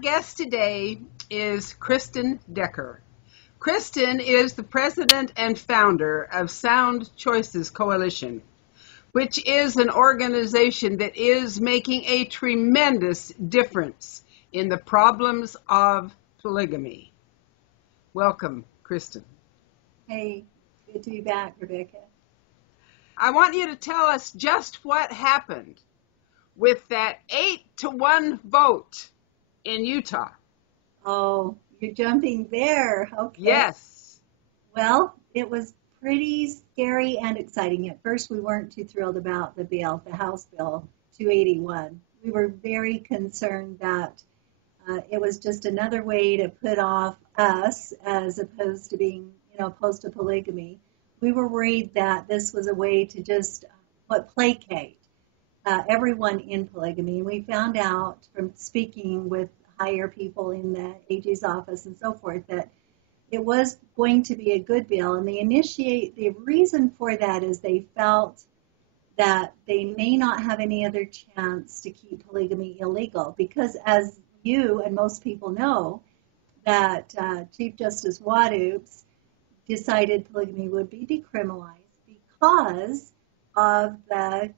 guest today is Kristyn Decker. Kristyn is the president and founder of Sound Choices Coalition, which is an organization that is making a tremendous difference in the problems of polygamy. Welcome, Kristyn. Hey, good to be back, Rebecca. I want you to tell us just what happened with that 8-1 vote in Utah. Oh, you're jumping there. Okay. Yes. Well, it was pretty scary and exciting. At first, we weren't too thrilled about the bill, the House Bill 281. We were very concerned that it was just another way to put off us as opposed to being, opposed to polygamy. We were worried that this was a way to just placate everyone in polygamy. And we found out from speaking with higher people in the AG's office and so forth that it was going to be a good bill. And the reason for that is they felt that they may not have any other chance to keep polygamy illegal because, as you and most people know, that Chief Justice Waddups decided polygamy would be decriminalized because of the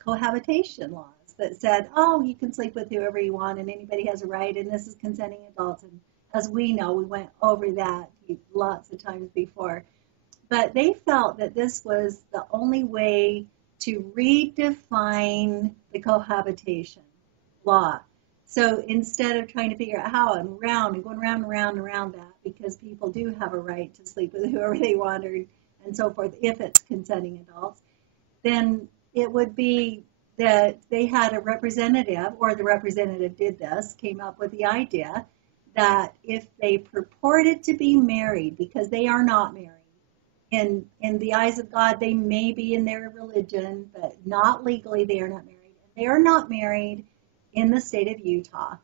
cohabitation laws that said, oh, you can sleep with whoever you want and anybody has a right, and this is consenting adults. And as we know, we went over that lots of times before. But they felt that this was the only way to redefine the cohabitation law. So instead of trying to figure out how and round and going round and round and around that, because people do have a right to sleep with whoever they want and so forth, if it's consenting adults, then it would be that they had a representative, or the representative did this, came up with the idea that if they purported to be married, because they are not married, in the eyes of God, they may be in their religion, but not legally, they are not married. They are not married in the state of Utah.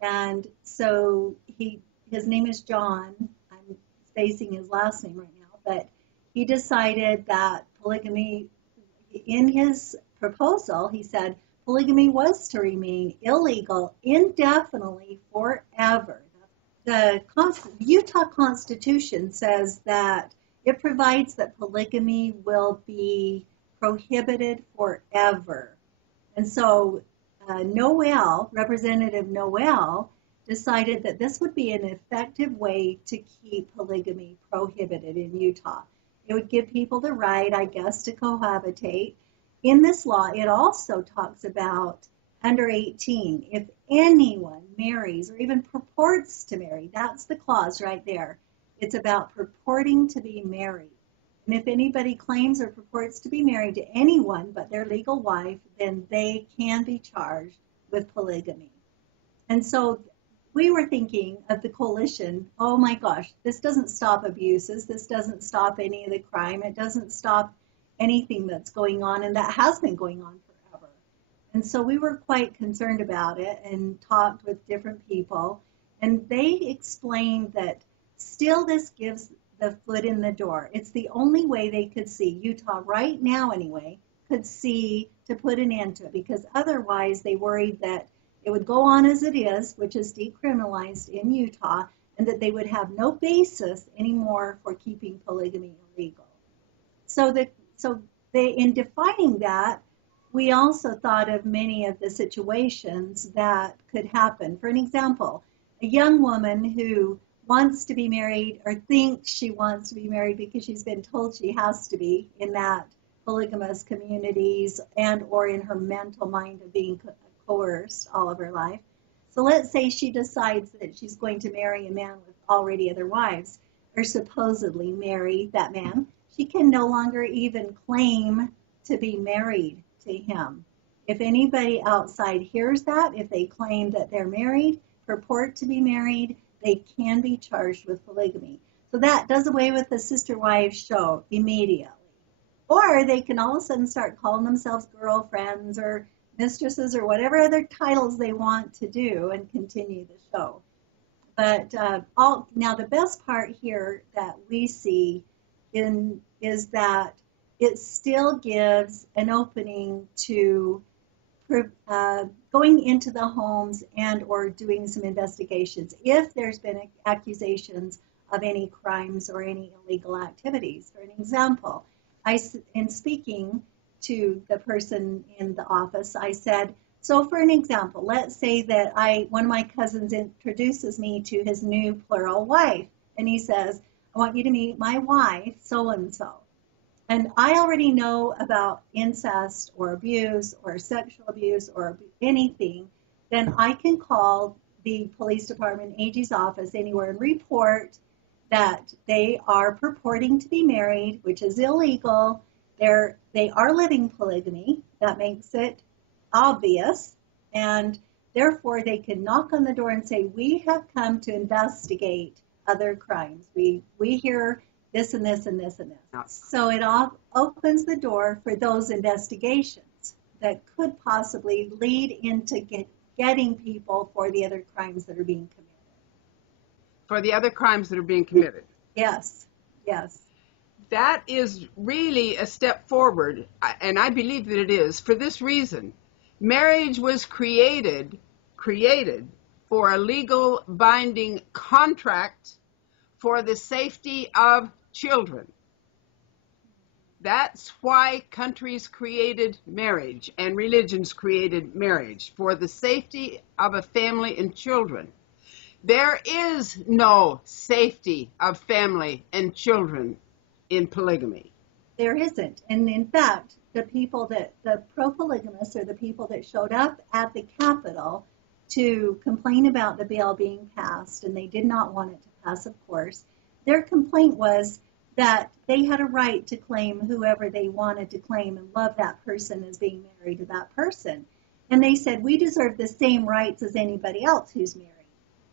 And so his name is John. I'm spacing his last name right now, but he decided that polygamy, in his proposal, he said polygamy was to remain illegal indefinitely forever. The Utah Constitution says that it provides that polygamy will be prohibited forever. And so Representative Noel, decided that this would be an effective way to keep polygamy prohibited in Utah. It would give people the right, I guess, to cohabitate. In this law, it also talks about under 18, if anyone marries or even purports to marry, that's the clause right there. It's about purporting to be married. And if anybody claims or purports to be married to anyone but their legal wife, then they can be charged with polygamy. And so we were thinking of the coalition, oh my gosh, this doesn't stop abuses, this doesn't stop any of the crime, it doesn't stop anything that's going on and that has been going on forever. And so we were quite concerned about it and talked with different people, and they explained that still this gives the foot in the door. It's the only way they could see, Utah right now anyway, could see to put an end to it, because otherwise they worried that it would go on as it is, which is decriminalized in Utah, and that they would have no basis anymore for keeping polygamy illegal. So in defining that, we also thought of many of the situations that could happen. For an example, a young woman who wants to be married or thinks she wants to be married because she's been told she has to be in that polygamous communities and or in her mental mind of being coerced all of her life. So let's say she decides that she's going to marry a man with already other wives, or supposedly marry that man. She can no longer even claim to be married to him. If anybody outside hears that, if they claim that they're married, purport to be married, they can be charged with polygamy. So that does away with the sister wives show immediately. Or they can all of a sudden start calling themselves girlfriends or mistresses or whatever other titles they want to do and continue the show. But now the best part here that we see is that it still gives an opening to going into the homes and or doing some investigations if there's been accusations of any crimes or any illegal activities. For an example, in speaking to the person in the office, I said, so for an example, let's say that one of my cousins introduces me to his new plural wife, and he says, I want you to meet my wife, so-and-so. And I already know about incest or abuse or sexual abuse or anything, then I can call the police department, AG's office, anywhere, and report that they are purporting to be married, which is illegal. They are living polygamy. That makes it obvious. And therefore, they can knock on the door and say, we have come to investigate other crimes. We hear this and this and this and this. So it all opens the door for those investigations that could possibly lead into getting people for the other crimes that are being committed. For the other crimes that are being committed. Yes, yes. That is really a step forward, and I believe that it is, for this reason. Marriage was created for a legal binding contract for the safety of children. That's why countries created marriage and religions created marriage, for the safety of a family and children. There is no safety of family and children in polygamy. There isn't. And in fact, the pro-polygamists are the people that showed up at the Capitol to complain about the bill being passed, and they did not want it to pass, of course. Their complaint was that they had a right to claim whoever they wanted to claim and love that person as being married to that person. And they said, we deserve the same rights as anybody else who's married.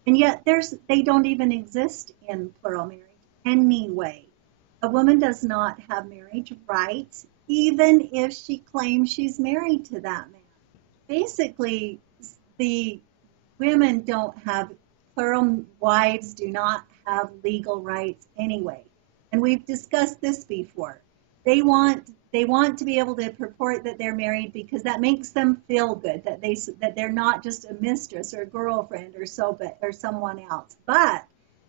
And yet they don't even exist in plural marriage anyway. A woman does not have marriage rights, even if she claims she's married to that man. Basically, the women don't have, plural wives do not have legal rights anyway. And we've discussed this before. They want to be able to purport that they're married because that makes them feel good, that they're not just a mistress or a girlfriend or someone else. But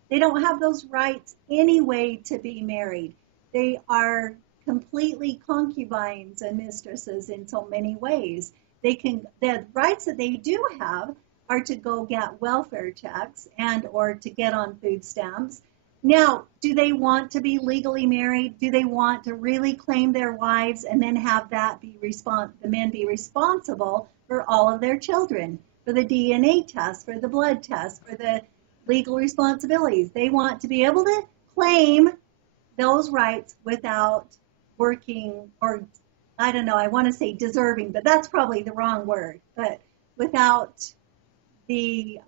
they don't have those rights anyway to be married. They are completely concubines and mistresses in so many ways. The rights that they do have are to go get welfare checks and or to get on food stamps. Now, do they want to be legally married? Do they want to really claim their wives and then have that the men be responsible for all of their children, for the DNA test, for the blood test, for the legal responsibilities? They want to be able to claim those rights without working, or I don't know, I want to say deserving, but that's probably the wrong word, but without the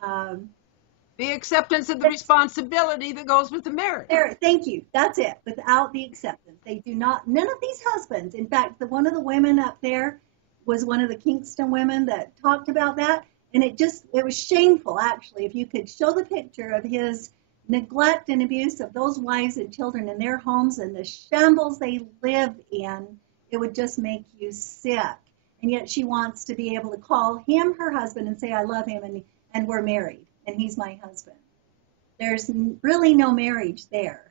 acceptance of the responsibility that goes with the marriage. Thank you. That's it. Without the acceptance. They do not, none of these husbands, in fact, one of the women up there was one of the Kingston women that talked about that, and it was shameful, actually. If you could show the picture of his neglect and abuse of those wives and children in their homes and the shambles they live in, it would just make you sick. And yet she wants to be able to call him her husband and say, I love him, and we're married. And he's my husband. There's really no marriage there.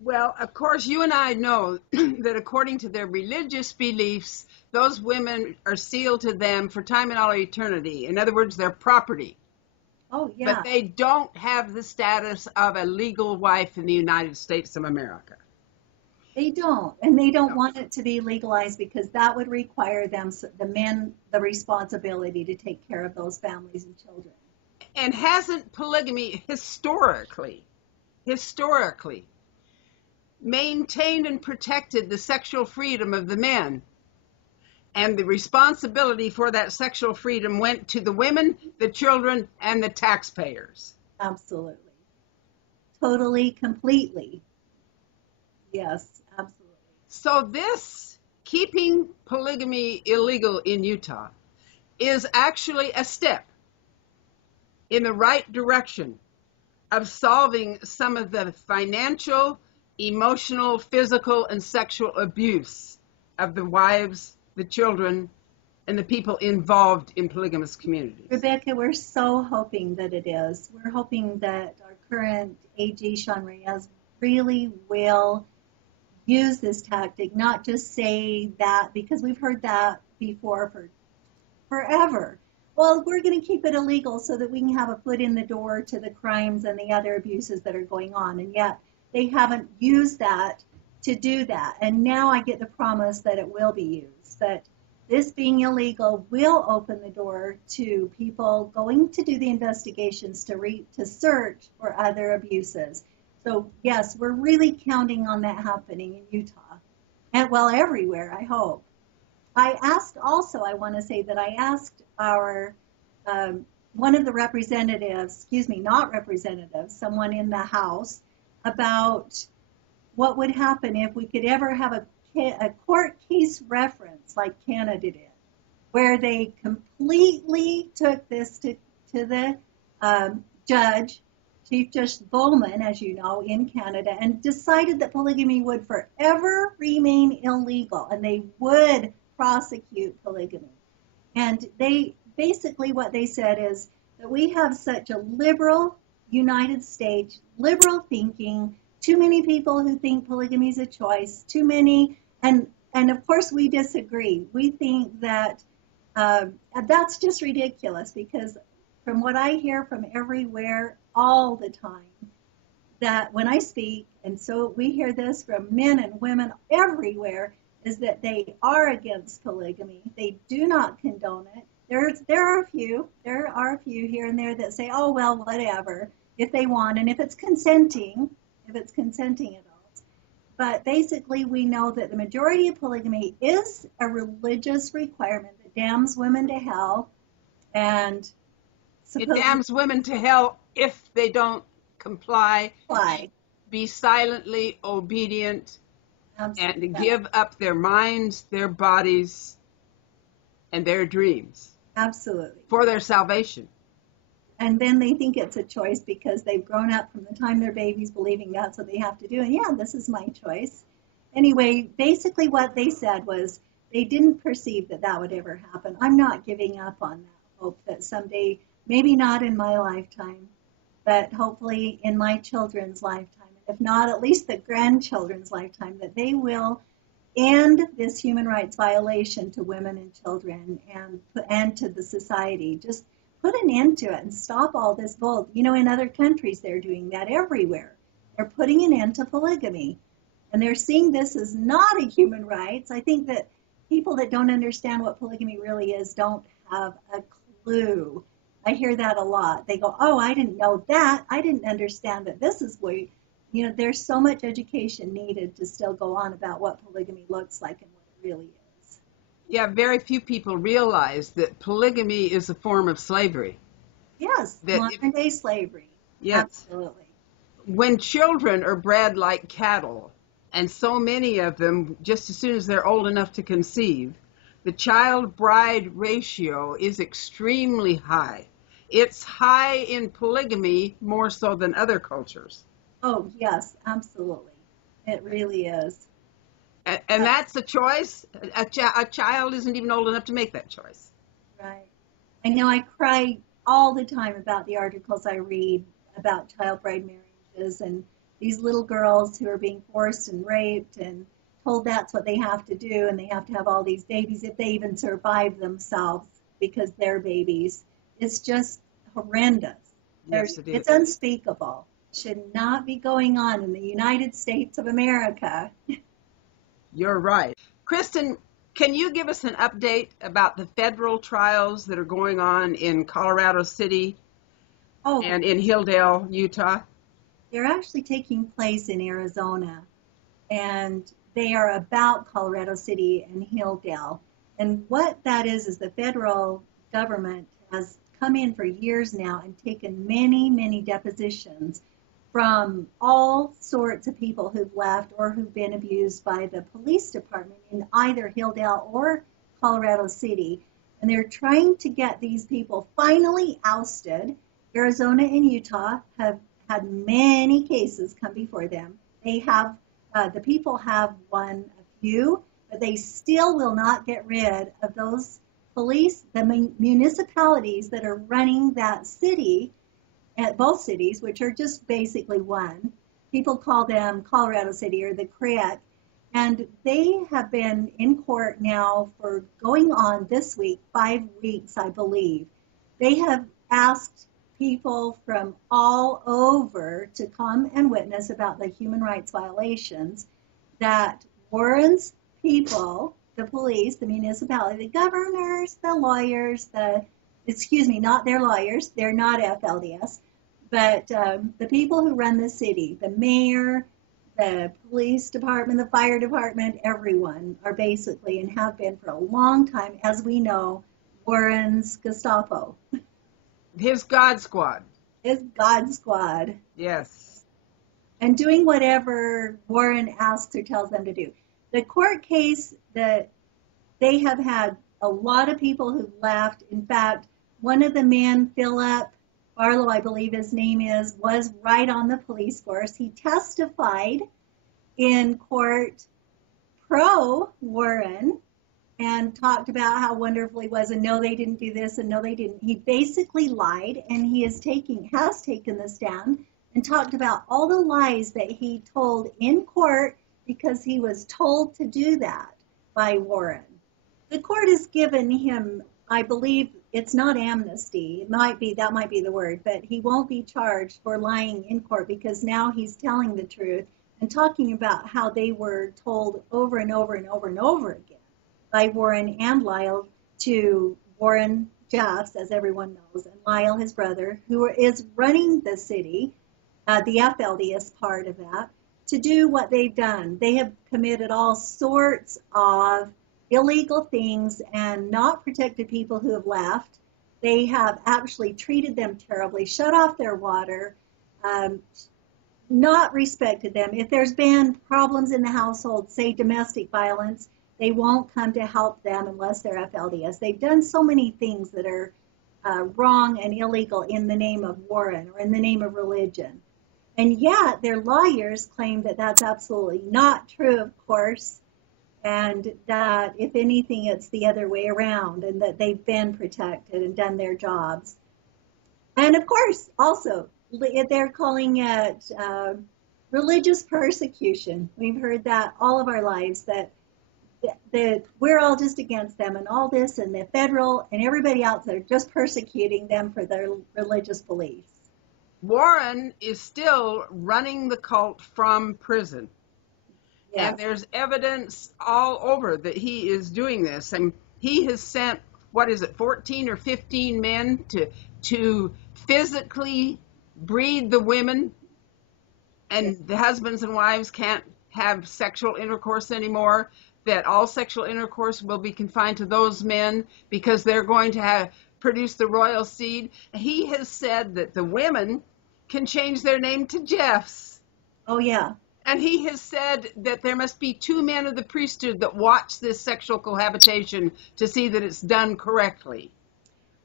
Well, of course, you and I know that according to their religious beliefs, those women are sealed to them for time and all eternity. In other words, they're property. Oh, yeah. But they don't have the status of a legal wife in the United States of America. They don't. And they don't want it to be legalized because that would require the men, the responsibility to take care of those families and children. And hasn't polygamy historically maintained and protected the sexual freedom of the men? And the responsibility for that sexual freedom went to the women, the children, and the taxpayers. Absolutely. Totally, completely. Yes, absolutely. So this keeping polygamy illegal in Utah is actually a step in the right direction of solving some of the financial, emotional, physical, and sexual abuse of the wives, the children, and the people involved in polygamous communities? Rebecca, we're so hoping that it is. We're hoping that our current AG, Sean Reyes, really will use this tactic, not just say that, because we've heard that before for forever. Well, we're going to keep it illegal so that we can have a foot in the door to the crimes and the other abuses that are going on. And yet they haven't used that to do that. And now I get the promise that it will be used, that this being illegal will open the door to people going to do the investigations to search for other abuses. So, yes, we're really counting on that happening in Utah. And, well, everywhere, I hope. I want to say that I asked our, one of the representatives, someone in the House, about what would happen if we could ever have a court case reference like Canada did, where they completely took this to the Chief Justice Bowman, as you know, in Canada, and decided that polygamy would forever remain illegal, and they would prosecute polygamy. And they basically, what they said is that we have such a liberal United States, liberal thinking, too many people who think polygamy is a choice, too many, and of course we disagree. We think that that's just ridiculous, because from what I hear from everywhere all the time, that when I speak, and so we hear this from men and women everywhere, is that they are against polygamy. They do not condone it. There are a few here and there that say, oh, well, whatever, if they want, and if it's consenting adults. But basically, we know that the majority of polygamy is a religious requirement that damns women to hell, and it damns women to hell if they don't comply, be silently obedient, Absolutely. and give up their minds, their bodies, and their dreams. Absolutely. For their salvation. And then they think it's a choice because they've grown up from the time they're babies believing that's what they have to do. And yeah, this is my choice. Anyway, basically what they said was they didn't perceive that that would ever happen. I'm not giving up on that hope that someday, maybe not in my lifetime, but hopefully in my children's lifetime, if not at least the grandchildren's lifetime, that they will end this human rights violation to women and children and to the society. Just put an end to it and stop all this bull. You know, in other countries, they're doing that everywhere. They're putting an end to polygamy. And they're seeing this as not a human rights. I think that people that don't understand what polygamy really is don't have a clue. I hear that a lot. They go, oh, I didn't know that. I didn't understand that this is where, you know, there's so much education needed to still go on about what polygamy looks like and what it really is. Yeah, very few people realize that polygamy is a form of slavery. Yes, modern-day slavery. Yes. Absolutely. When children are bred like cattle, and so many of them, just as soon as they're old enough to conceive, the child-bride ratio is extremely high. It's high in polygamy more so than other cultures. Oh, yes, absolutely. It really is. And that's a choice. A child isn't even old enough to make that choice. Right. I know I cry all the time about the articles I read about child bride marriages and these little girls who are being forced and raped and told that's what they have to do, and they have to have all these babies if they even survive themselves because they're babies. It's just horrendous. Yes, it is. It's unspeakable. It should not be going on in the United States of America. You're right. Kristyn, can you give us an update about the federal trials that are going on in Colorado City and in Hilldale, Utah? They're actually taking place in Arizona, and they are about Colorado City and Hilldale. And what that is the federal government has come in for years now and taken many, many depositions from all sorts of people who've left or who've been abused by the police department in either Hilldale or Colorado City. And they're trying to get these people finally ousted. Arizona and Utah have had many cases come before them. They have, the people have won a few, but they still will not get rid of those police, the municipalities that are running that city, at both cities, which are just basically one, people call them Colorado City or the CREAC, and they have been in court now for going on this week, 5 weeks, I believe. They have asked people from all over to come and witness about the human rights violations that Warren's people, the police, the municipality, the governors, the lawyers, not their lawyers, they're not FLDS, but the people who run the city, the mayor, the police department, the fire department, everyone are basically, and have been for a long time, as we know, Warren's Gestapo. His God Squad. His God Squad. Yes. And doing whatever Warren asks or tells them to do. The court case that they have had a lot of people who left. In fact, one of the men, Philip Barlow, I believe his name is, was right on the police force. He testified in court pro Warren and talked about how wonderful he was, and no, they didn't do this, and no, they didn't. He basically lied, and he has taken the stand and talked about all the lies that he told in court because he was told to do that by Warren. The court has given him, I believe, it's not amnesty. That might be the word, but he won't be charged for lying in court because now he's telling the truth and talking about how they were told over and over and over and over again by Warren and Lyle to Warren Jeffs, as everyone knows, and Lyle, his brother, who is running the city, the FLDS part of that, to do what they've done. They have committed all sorts of illegal things and not protected people who have left. They have actually treated them terribly, shut off their water, not respected them. If there's been problems in the household, say domestic violence, they won't come to help them unless they're FLDS. They've done so many things that are wrong and illegal in the name of Warren or in the name of religion. And yet their lawyers claim that that's absolutely not true, of course, and that if anything, it's the other way around and that they've been protected and done their jobs. And of course, also, they're calling it religious persecution. We've heard that all of our lives, that we're all just against them and all this, and the federal and everybody else are just persecuting them for their religious beliefs. Warren is still running the cult from prison. Yes. And there's evidence all over that he is doing this. And he has sent, 14 or 15 men to physically breed the women, and the husbands and wives can't have sexual intercourse anymore, that all sexual intercourse will be confined to those men because they're going to produce the royal seed. He has said that the women can change their name to Jeffs. Oh, yeah. And he has said that there must be 2 men of the priesthood that watch this sexual cohabitation to see that it's done correctly.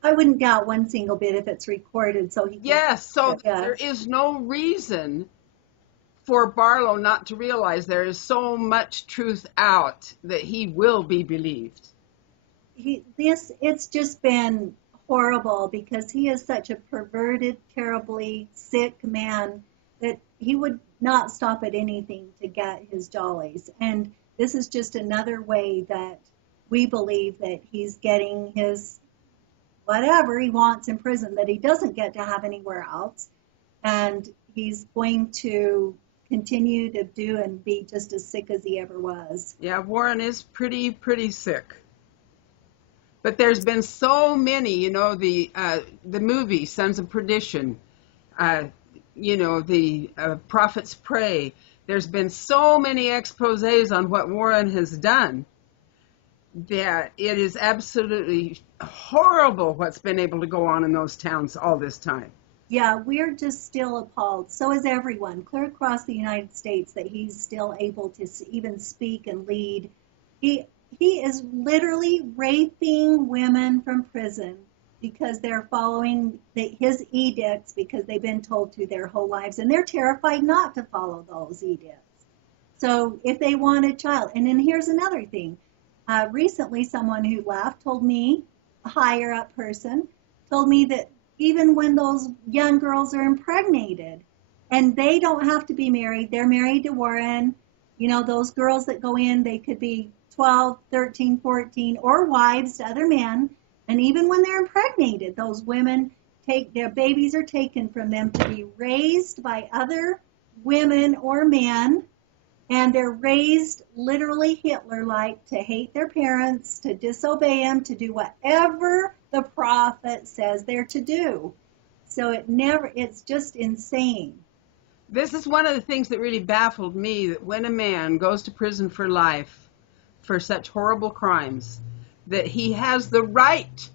I wouldn't doubt one single bit if it's recorded. Yes, so there is no reason for Barlow not to realize there is so much truth out that he will be believed. It's just been horrible because he is such a perverted, terribly sick man that he would not stop at anything to get his jollies. And this is just another way that we believe that he's getting his whatever he wants in prison that he doesn't get to have anywhere else. And he's going to continue to do and be just as sick as he ever was. Yeah, Warren is pretty sick. But there's been so many, the movie Sons of Perdition, the Prophets Pray. There's been so many exposés on what Warren has done that it is absolutely horrible what's been able to go on in those towns all this time. Yeah, we're just still appalled. So is everyone, clear across the United States, that he's still able to even speak and lead. He is literally raping women from prison because they're following his edicts because they've been told to their whole lives, and they're terrified not to follow those edicts. So if they want a child, and then here's another thing. Recently, someone who left told me higher up person told me that even when those young girls are impregnated and they don't have to be married, they're married to Warren, you know, those girls that go in, they could be 12, 13, 14, or wives to other men. And even when they're impregnated, those women their babies are taken from them to be raised by other women or men. And they're raised literally Hitler-like to hate their parents, to disobey them, to do whatever the prophet says they're to do. So it's just insane. This is one of the things that really baffled me, that when a man goes to prison for life for such horrible crimes, that he has the right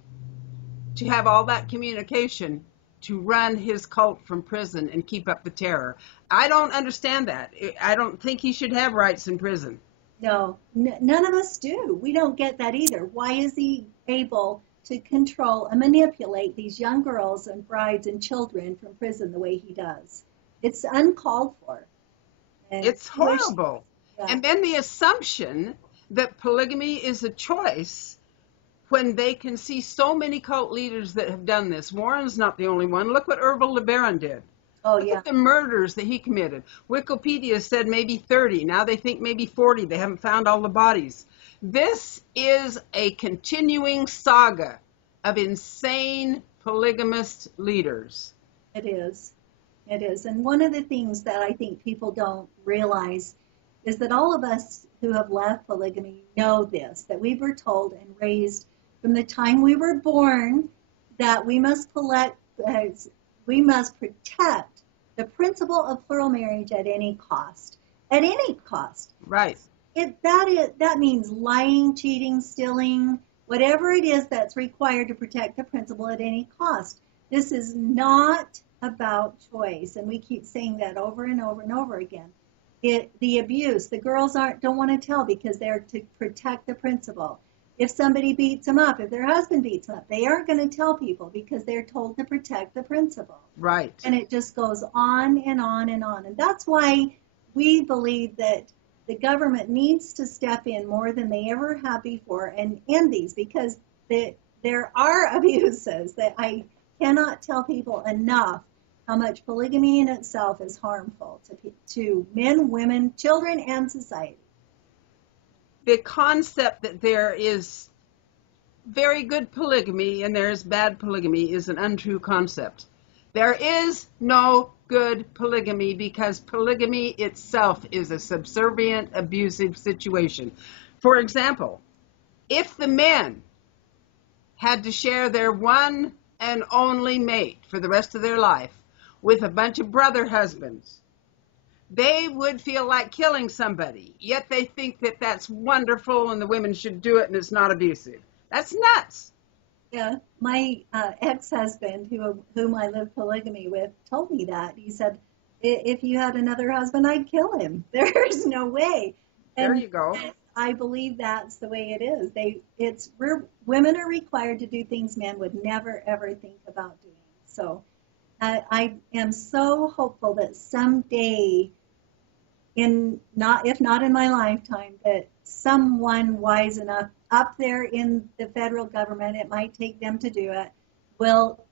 to have all that communication to run his cult from prison and keep up the terror. I don't understand that. I don't think he should have rights in prison. No, none of us do. We don't get that either. Why is he able to control and manipulate these young girls and brides and children from prison the way he does? It's uncalled for. And it's horrible. Yeah. And then the assumption that polygamy is a choice when they can see so many cult leaders that have done this. Warren's not the only one. Look what Orville LeBaron did. Oh, Look yeah. at the murders that he committed. Wikipedia said maybe 30. Now they think maybe 40. They haven't found all the bodies. This is a continuing saga of insane polygamist leaders. It is. It is. And one of the things that I think people don't realize is that all of us who have left polygamy know this, that we were told and raised from the time we were born that we must protect the principle of plural marriage at any cost. At any cost. Right. That means lying, cheating, stealing, whatever it is that's required to protect the principle at any cost. This is not about choice, and we keep saying that over and over and over again. The abuse, the girls don't want to tell because they're to protect the principle. If somebody beats them up, if their husband beats them up, they aren't going to tell people because they're told to protect the principle. Right. And it just goes on and on and on. And that's why we believe that the government needs to step in more than they ever have before and end these, because there are abuses that I cannot tell people enough how much polygamy in itself is harmful to men, women, children, and society. The concept that there is very good polygamy and there is bad polygamy is an untrue concept. There is no good polygamy because polygamy itself is a subservient, abusive situation. For example, if the men had to share their one and only mate for the rest of their life with a bunch of brother husbands, they would feel like killing somebody, yet they think that that's wonderful and the women should do it and it's not abusive. That's nuts. Yeah, my ex-husband, whom I lived polygamy with, told me that. He said, if you had another husband, I'd kill him. There's no way. There you go. I believe that's the way it is. Women are required to do things men would never, ever think about doing. So I am so hopeful that someday, if not in my lifetime, that someone wise enough up there in the federal government, it might take them to do it, will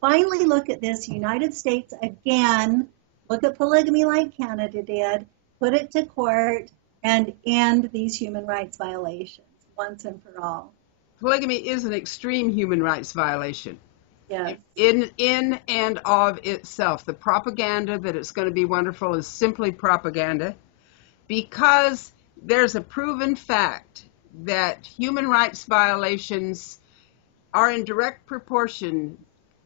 finally look at this United States again, look at polygamy like Canada did, put it to court, and end these human rights violations once and for all. Polygamy is an extreme human rights violation. Yes. In and of itself. The propaganda that it's going to be wonderful is simply propaganda, because there's a proven fact that human rights violations are in direct proportion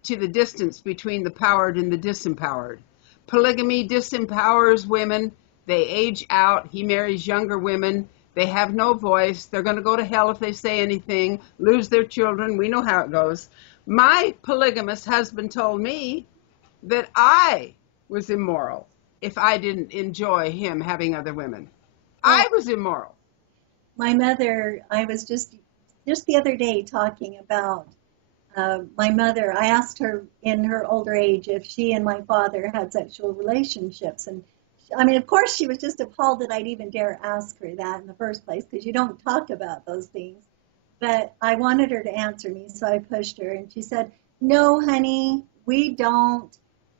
to the distance between the powered and the disempowered. Polygamy disempowers women. They age out. He marries younger women. They have no voice. They're going to go to hell if they say anything, lose their children. We know how it goes. My polygamist husband told me that I was immoral if I didn't enjoy him having other women. I was immoral. My mother, I was just the other day talking about my mother. I asked her in her older age if she and my father had sexual relationships. And I mean, of course, she was just appalled that I'd even dare ask her that in the first place, because you don't talk about those things. But I wanted her to answer me, so I pushed her, and she said, "No, honey, we don't.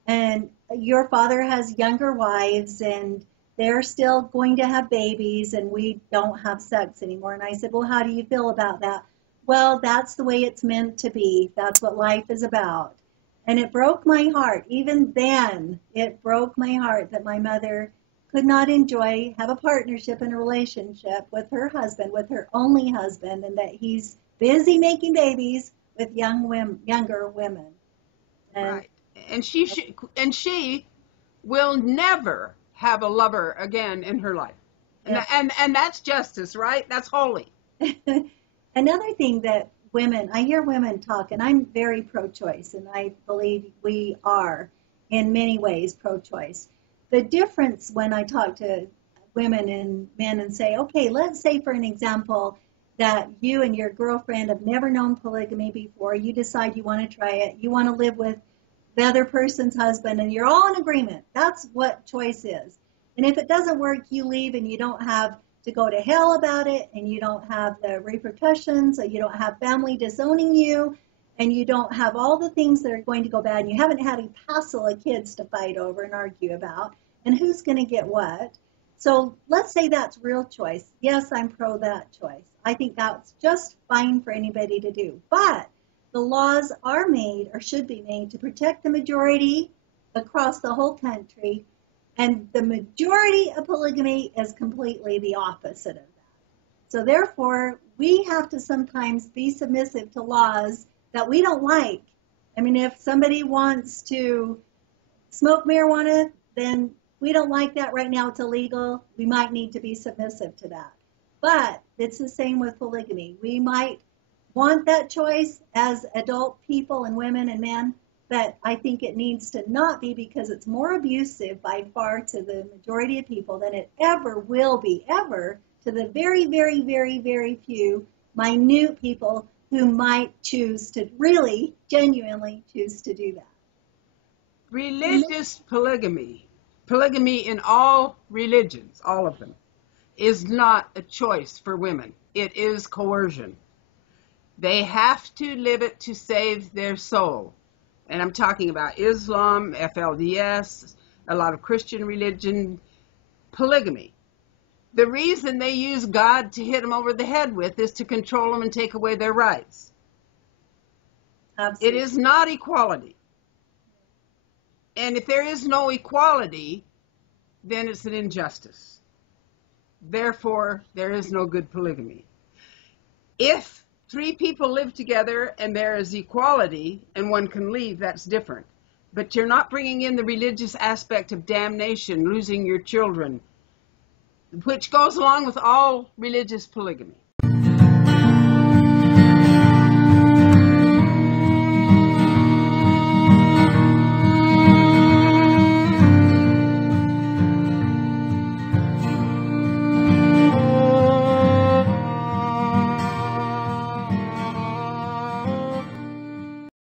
And your father has younger wives, and they're still going to have babies, and we don't have sex anymore." And I said, "Well, how do you feel about that?" "Well, that's the way it's meant to be. That's what life is about." And it broke my heart. Even then, it broke my heart that my mother could not have a partnership and a relationship with her husband, with her only husband, and that he's busy making babies with younger women. And Right. And she will never have a lover again in her life. yeah. And that's justice, right? That's holy. Another thing that I hear women talk, and I'm very pro-choice, and I believe we are in many ways pro-choice. The difference when I talk to women and men and say, okay, let's say for an example that you and your girlfriend have never known polygamy before, you decide you want to try it, you want to live with the other person's husband, and you're all in agreement. That's what choice is. And if it doesn't work, you leave, and you don't have to go to hell about it, and you don't have the repercussions, and you don't have family disowning you, and you don't have all the things that are going to go bad, and you haven't had a passel of kids to fight over and argue about, and who's going to get what. So let's say that's real choice. Yes, I'm pro that choice. I think that's just fine for anybody to do. But the laws are made, or should be made, to protect the majority across the whole country, and the majority of polygamy is completely the opposite of that. So therefore, we have to sometimes be submissive to laws that we don't like. I mean, if somebody wants to smoke marijuana, then we don't like that right now. It's illegal. We might need to be submissive to that. But it's the same with polygamy. We might want that choice as adult people and women and men, but I think it needs to not be, because it's more abusive by far to the majority of people than it ever will be, ever, to the very, very, very, very few minute people who might choose to really, genuinely choose to do that. Religious polygamy in all religions, all of them, is not a choice for women. It is coercion. They have to live it to save their soul. And I'm talking about Islam, FLDS, a lot of Christian religion, polygamy. The reason they use God to hit them over the head with is to control them and take away their rights. Absolutely. It is not equality. And if there is no equality, then it's an injustice. Therefore, there is no good polygamy. If 3 people live together and there is equality and one can leave, that's different. But you're not bringing in the religious aspect of damnation, losing your children, which goes along with all religious polygamy.